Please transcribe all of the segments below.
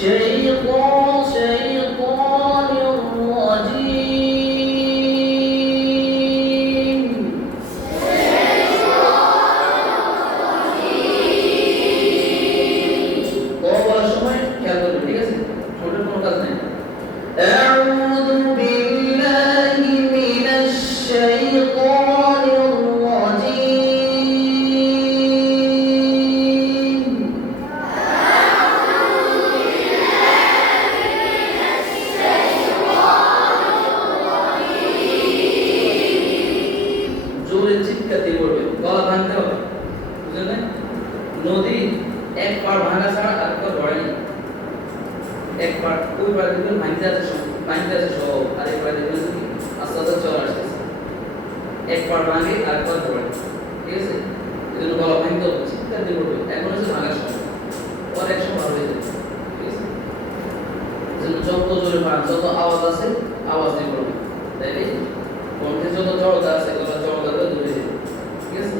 الشيطان الرجيم বলার সময় খেয়াল করবেন, ঠিক আছে? ছোটের কোনো কাজ নেই। أعوذ بالله من الشيطان الرجيم জোরে চিৎকার দিয়ে বলবেন, গলা ভাঙতে হবে, বুঝলেন? নদী এক পার ভাঙা ছাড়া আর একটা ধরেনি। এক পার ওই পার দেখবেন ভাঙতে আছে সব, আর এক পার দেখবেন আস্তে আস্তে চলে আসতেছে। এক পার ভাঙে আর এক পার ধরে, ঠিক আছে? এই জন্য গলা ভাঙতে হবে, চিৎকার দিয়ে বলবেন। এখন হচ্ছে ভাঙার সময়, পরে এক সময় ভালো হয়ে যাবে, ঠিক আছে? এই জন্য যত জোরে ভাঙ, যত আওয়াজ আছে আওয়াজ দিয়ে বলবেন, তাইলে কণ্ঠে যত জড়তা আছে গলা জড়তাটা দূরে যাবে, ঠিক আছে?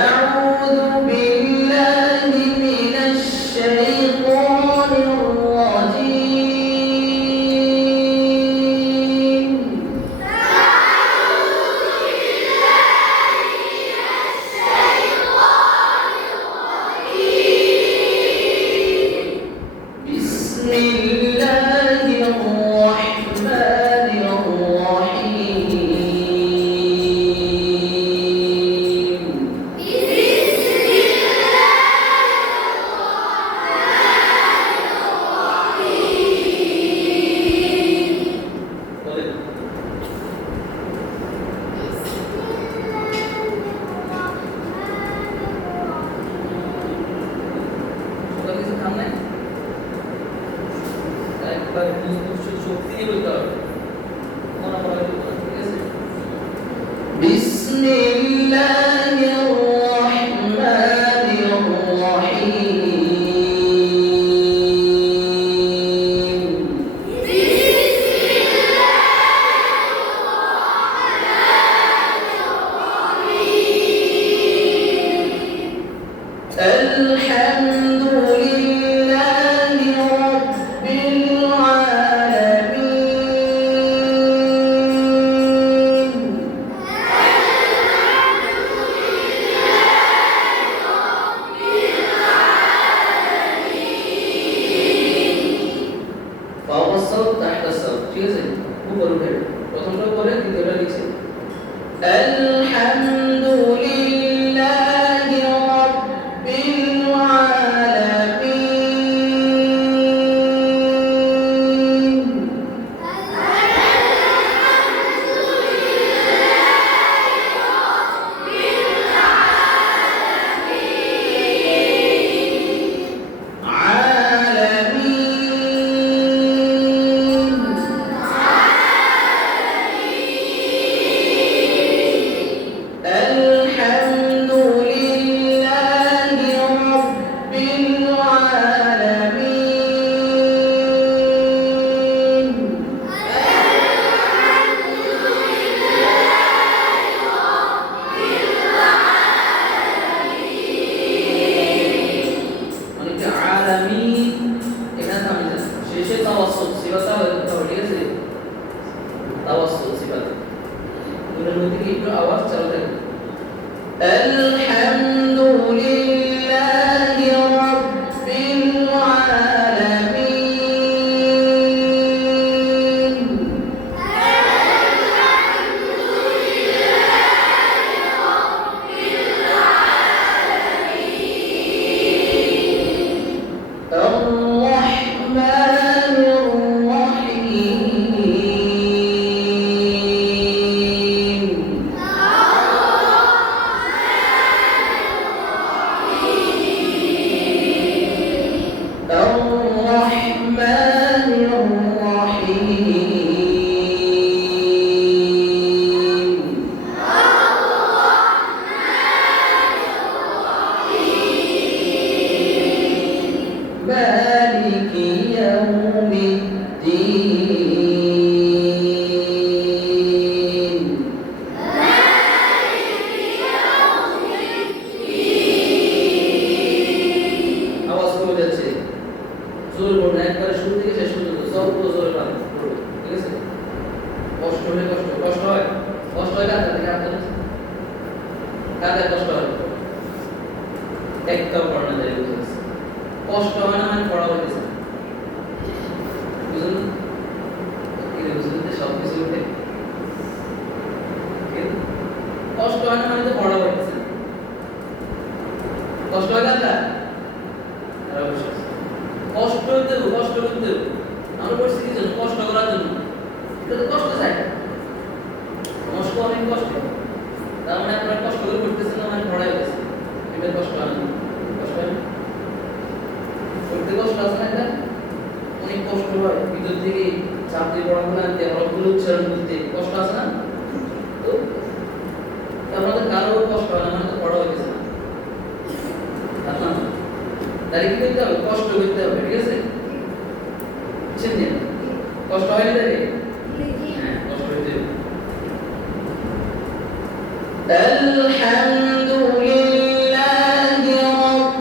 أعوذ بالله من الشيطان الرجيم بسم الله الرحمن الرحيم বলেন। সকালে কিছু খান নাই? একবার শক্তি নিয়ে বলতে হবে, মনে পড়ে, ঠিক আছে? بسم الله الرحمن الرحيم الحمد لله رب العالمين فوق الصوت تحت الصوت، ঠিক আছে? উপর উঠে প্রথমটা করে দ্বিতীয়টা নিচে। الحمد لله رب العالمين الحمد لله رب العالمين অনেকে আলামিন এখানে থামে যায়, শেষে তাওয়াসসুল সিফাতটা হতে হবে, ঠিক আছে? তাওয়াসসুল সিফাত দুটোর মধ্যে কি একটু আওয়াজ চালু থাকে। الحمد لله رب العالمين الرحمن الرحيم কাদের কষ্ট হয় একটা পড়া যায় বুঝেছ কষ্ট হয় না মানে পড়া হইতেছে বুঝুন এটা বুঝুন যে সব কিছু উঠে কষ্ট হয় না মানে তো পড়া হইতেছে কষ্ট হয় না কষ্ট হইতে আমরা বলছি কি জন্য কষ্ট করার জন্য এটা তো কষ্ট চাই কষ্ট অনেক কষ্ট তার মানে আপনারা কষ্ট করে করতেছেন না মানে পড়াই হইতেছে এটা কষ্ট হয় না কষ্ট হয় না করতে কষ্ট আছে না এটা অনেক কষ্ট হয় ভিতর থেকে চাপ দিয়ে পড়াশোনা আনতে হরফগুলো উচ্চারণ করতে কষ্ট আছে না তো আমাদের কারো কষ্ট হয় না মানে তো পড়া হইতেছে না তাহলে কি করতে হবে কষ্ট করতে হবে ঠিক আছে বুঝছেন না কষ্ট হয় না তাহলে হ্যাঁ কষ্ট হইতে হবে আলহামদুলিল্লাহি রাব্বিল আলামিন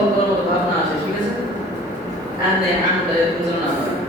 সলভ করার মতো ভাবনা আসে, ঠিক আছে? আনে আমটা এরকম যেন না হয়।